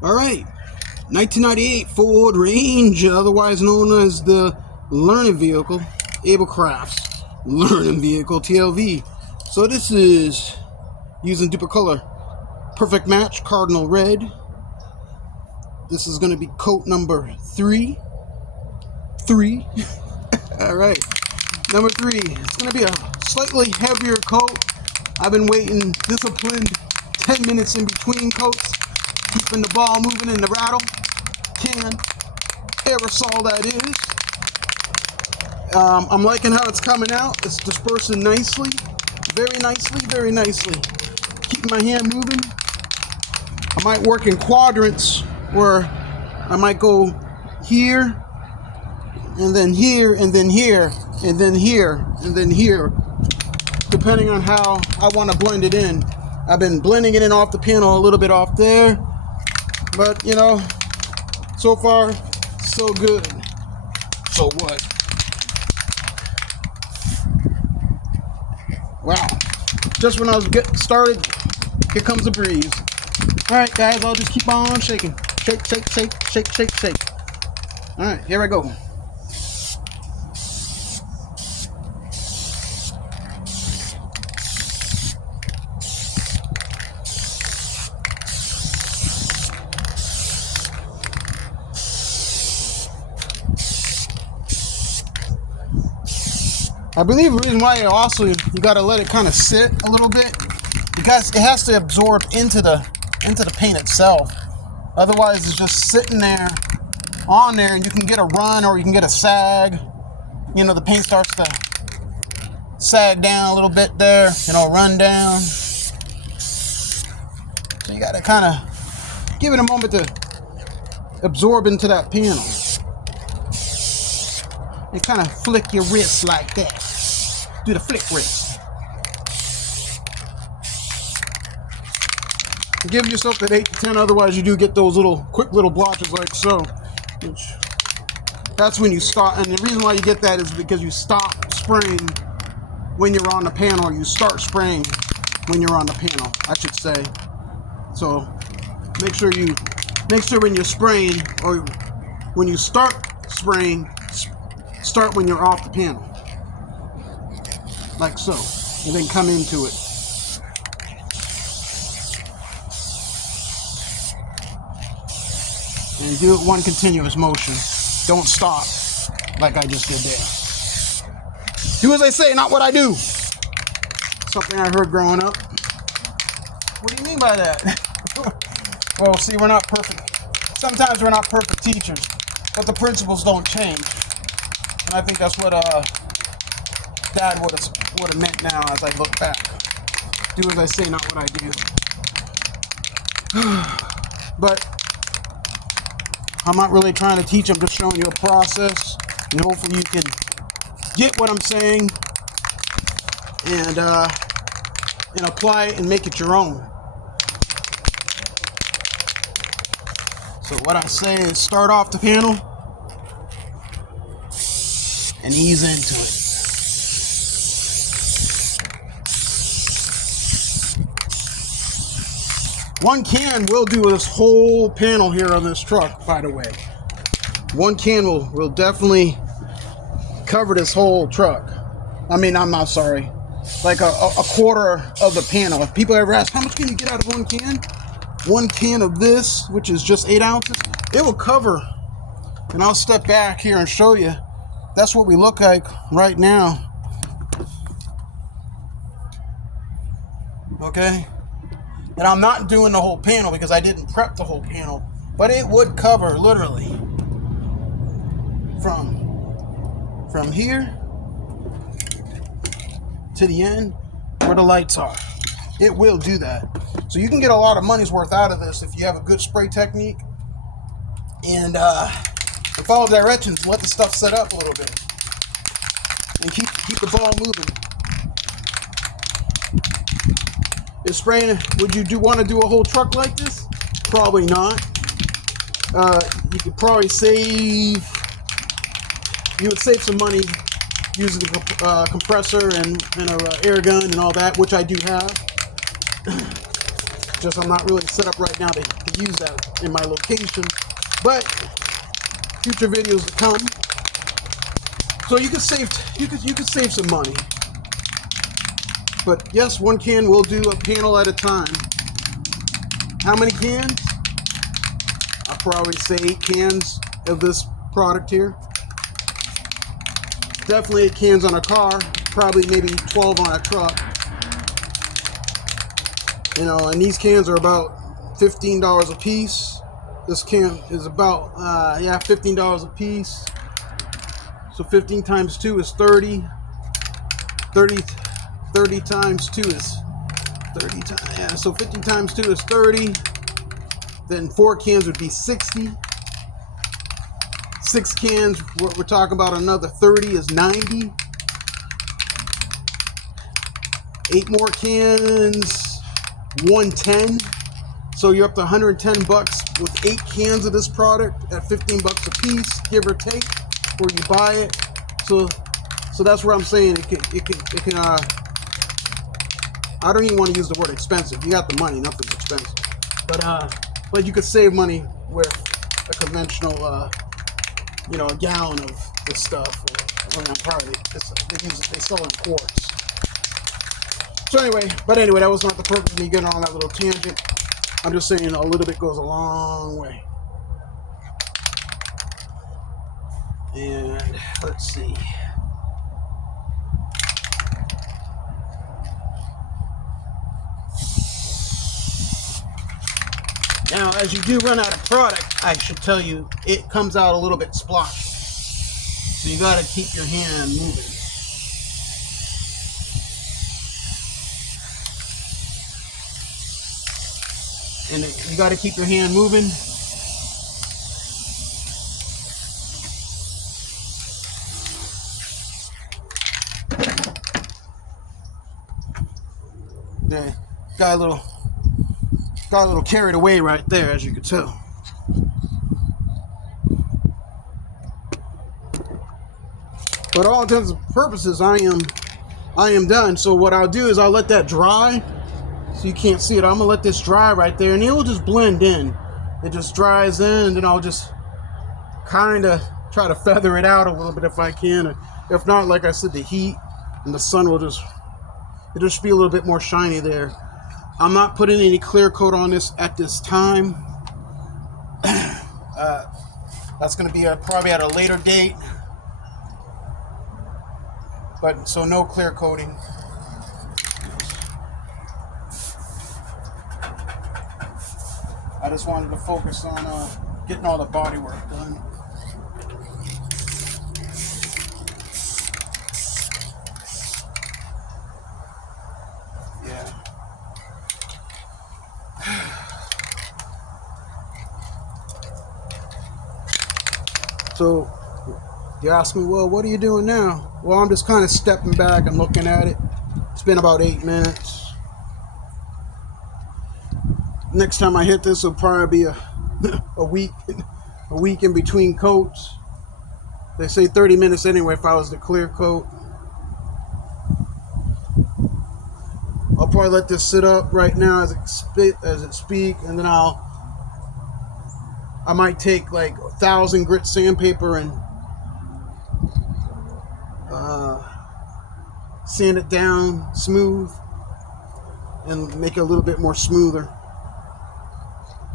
All right, 1998 Ford Ranger, otherwise known as the Learning Vehicle, Ablecraft's Learning Vehicle TLV. So this is using Duper Color Perfect Match Cardinal Red. This is going to be coat number 3. All right, number 3. It's going to be a slightly heavier coat. I've been waiting disciplined 10 minutes in between coats, keeping the ball moving in the rattle can aerosol that is. I'm liking how it's coming out. It's dispersing nicely, very nicely. Keeping my hand moving. I might work in quadrants where I might go here, and then here, and then here, and then here, and then here, depending on how I want to blend it in. I've been blending it in off the panel, a little bit off there, but you know, so far so good. So what? Wow, just when I was getting started, here comes a breeze. All right, guys, I'll just keep on shaking. Shake, shake, shake, shake, shake, shake. All right, here I go. I believe the reason why you gotta let it kind of sit a little bit, because it has to absorb into the paint itself. Otherwise, it's just sitting there on there, and you can get a run or you can get a sag. You know, the paint starts to sag down a little bit there, you know, run down. So you gotta kind of give it a moment to absorb into that panel. And kind of flick your wrist like that. Do the flick wrist. Give yourself that 8 to 10, otherwise you do get those quick little blotches like so. That's when you stop, and the reason why you get that is because you stop spraying when you're on the panel, or you start spraying when you're on the panel, I should say. So make sure when you're spraying, or when you start spraying, start when you're off the panel, like so, and then come into it. And do it one continuous motion. Don't stop like I just did there. Do as I say, not what I do. Something I heard growing up. What do you mean by that? Well, see, we're not perfect. Sometimes we're not perfect teachers, but the principles don't change. And I think that's what Dad would have meant now as I look back. Do as I say, not what I do. But I'm not really trying to teach, I'm just showing you a process, and hopefully you can get what I'm saying and apply it and make it your own. So what I say is start off the panel and ease into it. One can will do this whole panel here on this truck, by the way. One can will definitely cover this whole truck. I mean, I'm not sorry. Like a quarter of the panel. If people ever ask, how much can you get out of one can? One can of this, which is just 8 ounces, it will cover. And I'll step back here and show you. That's what we look like right now. Okay? And I'm not doing the whole panel because I didn't prep the whole panel, but it would cover literally from here to the end where the lights are. It will do that. So you can get a lot of money's worth out of this if you have a good spray technique and follow directions. Let the stuff set up a little bit and keep the ball moving. Is spraying, would you want to do a whole truck like this? Probably not. You could probably save some money using the compressor and an air gun and all that, which I do have. Just I'm not really set up right now to use that in my location, but future videos to come. So you could save some money. But yes, one can will do a panel at a time. How many cans? I'll probably say 8 cans of this product here. Definitely 8 cans on a car, probably maybe 12 on a truck. You know, and these cans are about $15 a piece. This can is about, $15 a piece. So 15 times 2 is 30. 30 times 2 is 30 times, yeah, so 50 times 2 is 30. Then 4 cans would be 60. 6 cans, what we're talking about, another 30 is 90. 8 more cans, 110. So you're up to 110 bucks with 8 cans of this product at 15 bucks a piece, give or take, before you buy it. So that's where I'm saying it can I don't even want to use the word expensive. You got the money, nothing's expensive. But you could save money with a conventional, a gallon of this stuff. They sell in quarts. So anyway, that was not the purpose of me getting on that little tangent. I'm just saying a little bit goes a long way. And let's see. Now, as you do run out of product, I should tell you, it comes out a little bit splotchy. So you got to keep your hand moving. And you got to keep your hand moving. Yeah, got a little carried away right there, as you can tell. But all intents and purposes, I am done. So what I'll do is I'll let that dry. So you can't see it. I'm gonna let this dry right there, and it will just blend in. It just dries in, and then I'll just kind of try to feather it out a little bit if I can. If not, like I said, the heat and the sun will just be a little bit more shiny there. I'm not putting any clear coat on this at this time. That's going to be probably at a later date. But so no clear coating. I just wanted to focus on getting all the body work done. Yeah. So you ask me, well, what are you doing now? Well, I'm just kind of stepping back and looking at it. It's been about 8 minutes. Next time I hit this will probably be a week in between coats. They say 30 minutes anyway if I was to clear coat. I'll probably let this sit up right now as it speak, and then I might take like 1,000 grit sandpaper and sand it down smooth and make it a little bit more smoother.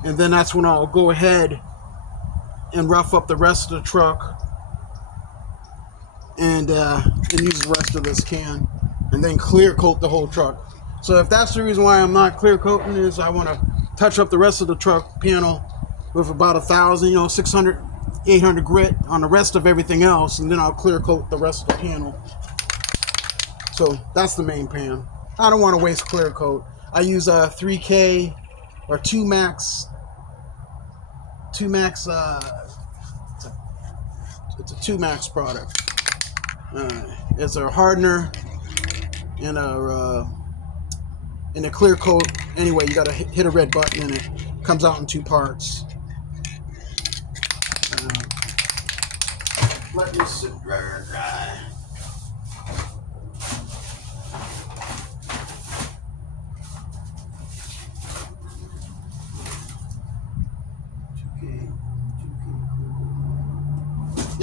And then that's when I'll go ahead and rough up the rest of the truck and use the rest of this can, and then clear coat the whole truck. So if that's the reason why I'm not clear coating, is I want to touch up the rest of the truck panel with about 1,000, 600, 800 grit on the rest of everything else, and then I'll clear coat the rest of the panel. So that's the main pan. I don't want to waste clear coat. I use a 3K or 2 Max. It's a 2 Max product. It's a hardener and a clear coat. Anyway, you gotta hit a red button and it comes out in 2 parts. Let me sit dry.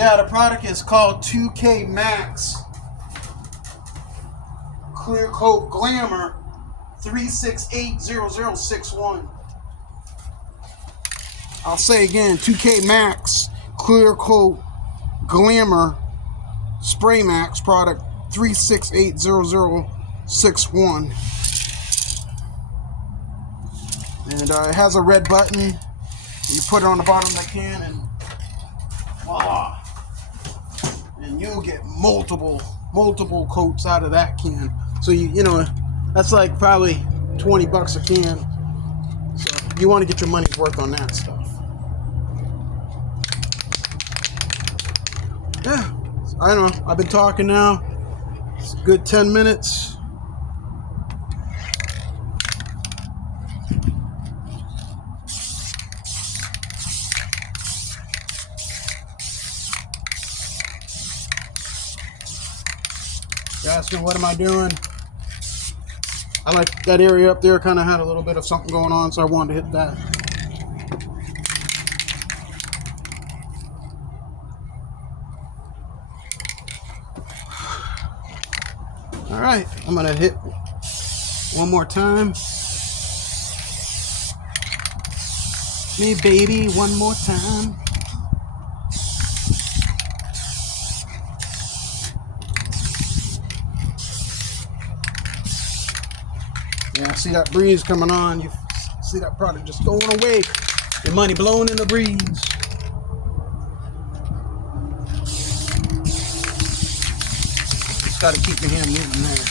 Yeah, the product is called 2K Max Clear Coat Glamour 3680061. I'll say again, 2K Max Clear Coat Glamour Spray Max product 3680061. And it has a red button. You put it on the bottom of the can and voila. And you'll get multiple coats out of that can. So you know, that's like probably $20 a can. So you want to get your money's worth on that stuff. Yeah, I don't know. I've been talking now. It's a good 10 minutes. You're asking, what am I doing? I like that area up there, kind of had a little bit of something going on, so I wanted to hit that. All right, I'm gonna hit one more time. Me baby, one more time. Yeah, see that breeze coming on. You see that product just going away. Your money blowing in the breeze. Just got to keep your hand moving there.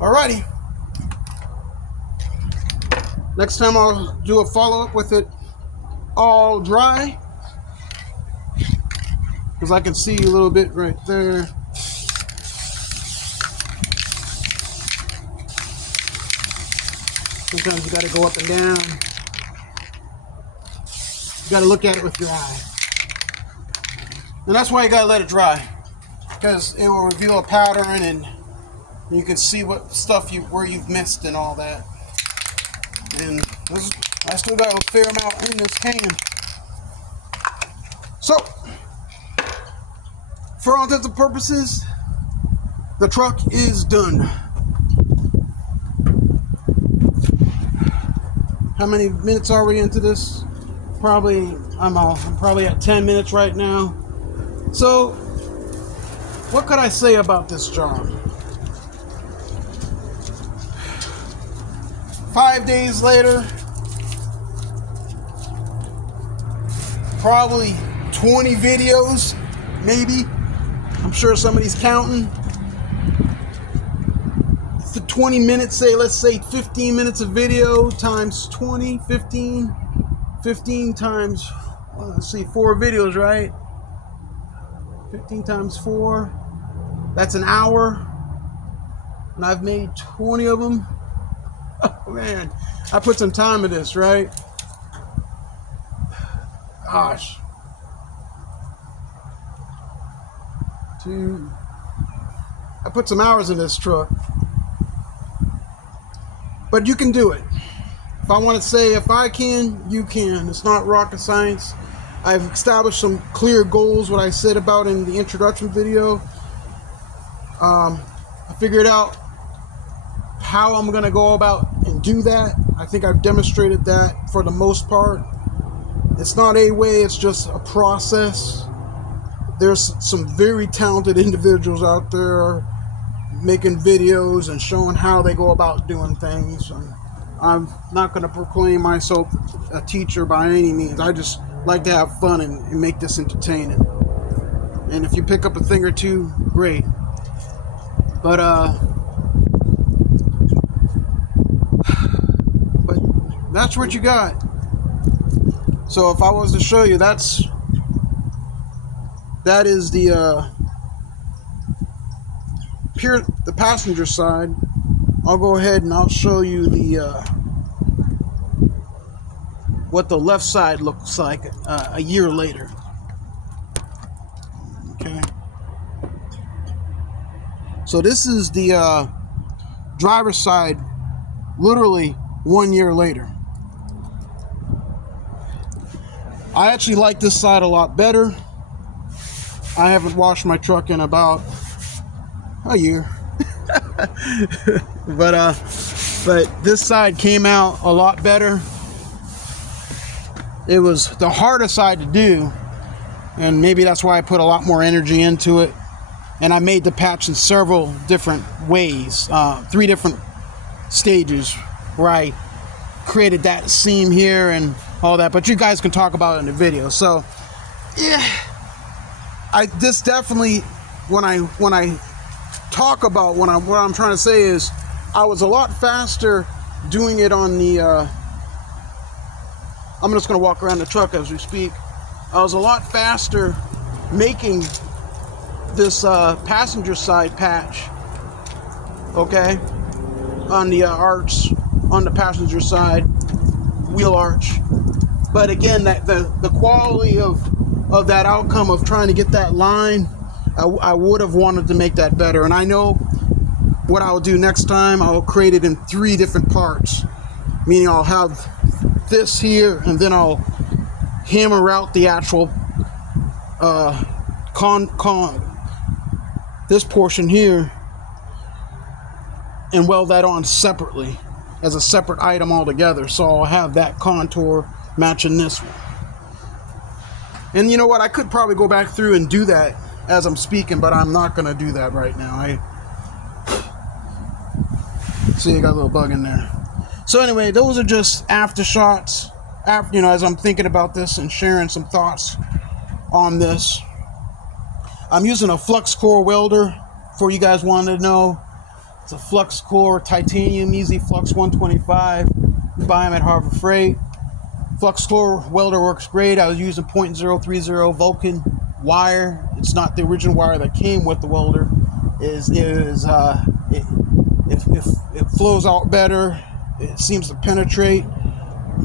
Alrighty. Next time I'll do a follow-up with it all dry, because I can see a little bit right there. Sometimes you got to go up and down. You got to look at it with your eye. And that's why you got to let it dry, because it will reveal a pattern and you can see what stuff where you've missed and all that. And I still got a fair amount in this can. So, for all intents and purposes, the truck is done. How many minutes are we into this? I'm probably at 10 minutes right now. So, what could I say about this job? 5 days later, probably 20 videos, maybe. I'm sure somebody's counting. For 20 minutes, let's say 15 minutes of video times 20, 15 times, let's see, 4 videos, right? 15 times 4, that's an hour. And I've made 20 of them. Oh man, I put some time in this, right? Gosh. I put some hours in this truck. But you can do it. If I want to say, if I can, you can. It's not rocket science. I've established some clear goals, what I said about in the introduction video. I figured out how I'm going to go about and do that. I think I've demonstrated that for the most part. It's not a way, it's just a process. There's some very talented individuals out there making videos and showing how they go about doing things. I'm not going to proclaim myself a teacher by any means. I just like to have fun and make this entertaining. And if you pick up a thing or two, great. But that's what you got. So if I was to show you, that is the the passenger side, I'll go ahead and I'll show you the what the left side looks like a year later. Okay. So this is the driver's side, literally 1 year later. I actually like this side a lot better. I haven't washed my truck in about a year. but this side came out a lot better. It was the harder side to do, and maybe that's why I put a lot more energy into it. And I made the patch in several different ways, 3 different stages where I created that seam here and all that, but you guys can talk about it in the video. So yeah, this definitely, when I talk about what I'm trying to say is I was a lot faster doing it on the I'm just going to walk around the truck as we speak. I was a lot faster making this passenger side patch, okay, on the arch, on the passenger side wheel arch. But again, that the quality of that outcome of trying to get that line, I would have wanted to make that better. And I know what I'll do next time. I'll create it in 3 different parts, meaning I'll have this here, and then I'll hammer out the actual this portion here and weld that on separately as a separate item altogether. So I'll have that contour matching this one. And you know what? I could probably go back through and do that as I'm speaking, but I'm not going to do that right now. See, I got a little bug in there. So anyway, those are just after shots. After, you know, as I'm thinking about this and sharing some thoughts on this. I'm using a flux core welder, for you guys wanted to know. It's a flux core titanium easy flux 125. You buy them at Harbor Freight. Flux core welder works great. I was using 0.030 Vulcan wire. It's not the original wire that came with the welder. It flows out better. It seems to penetrate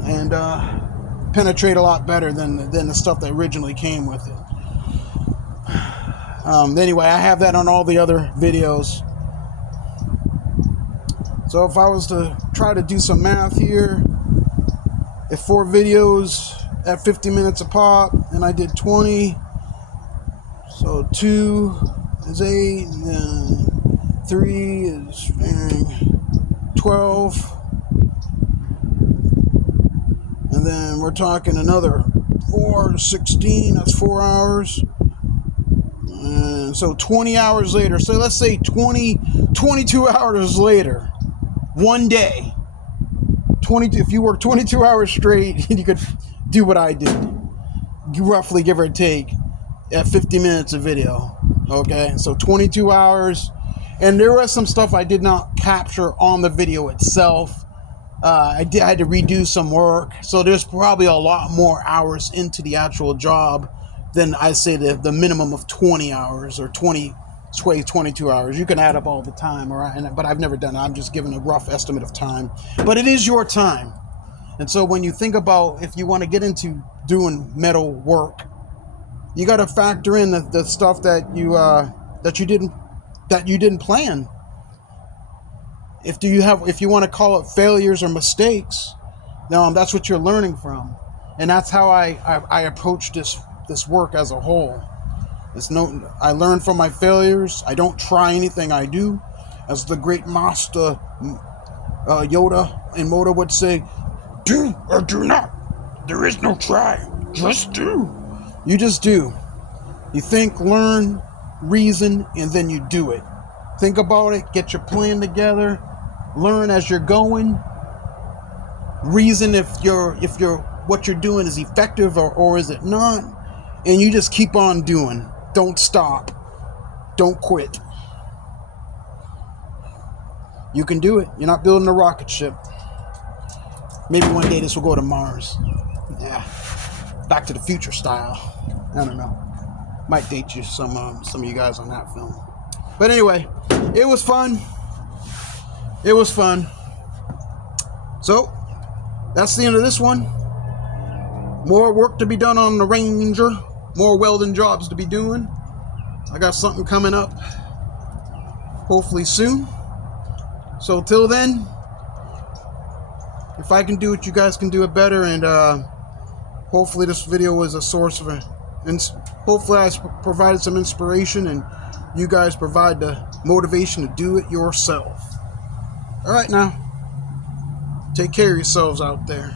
and penetrate a lot better than the stuff that originally came with it. Anyway, I have that on all the other videos. So if I was to try to do some math here, if 4 videos at 50 minutes a pop, and I did 20, so 2 is 8, and then 3 is 12, and then we're talking another 4, 16, that's 4 hours. And so 20 hours later, so let's say 22 hours later, one day, 22, if you work 22 hours straight, you could do what I did, roughly give or take, at 50 minutes of video. Okay, so 22 hours, and there was some stuff I did not capture on the video itself. I had to redo some work, so there's probably a lot more hours into the actual job than I say the minimum of 20 hours or 22 hours. You can add up all the time, all right? But I've never done it. I'm just giving a rough estimate of time. But it is your time. And so when you think about if you want to get into doing metal work, you got to factor in the stuff that you didn't plan. If you want to call it failures or mistakes, that's what you're learning from. And that's how I approach this work as a whole. I learn from my failures. I don't try anything I do. As the great master Yoda and Moda would say, do or do not. There is no try. Just do. You just do. You think, learn, reason, and then you do it. Think about it. Get your plan together. Learn as you're going. Reason if what you're doing is effective or is it not. And you just keep on doing. Don't stop. Don't quit. You can do it. You're not building a rocket ship. Maybe one day this will go to Mars. Yeah. Back to the Future style. I don't know. Might date you some of you guys on that film. But anyway, it was fun. It was fun. So, that's the end of this one. More work to be done on the Ranger. More welding jobs to be doing. I got something coming up. Hopefully soon. So till then, if I can do it, you guys can do it better. And hopefully this video is a source of hopefully I provided some inspiration and you guys provide the motivation to do it yourself. All right, now, take care of yourselves out there.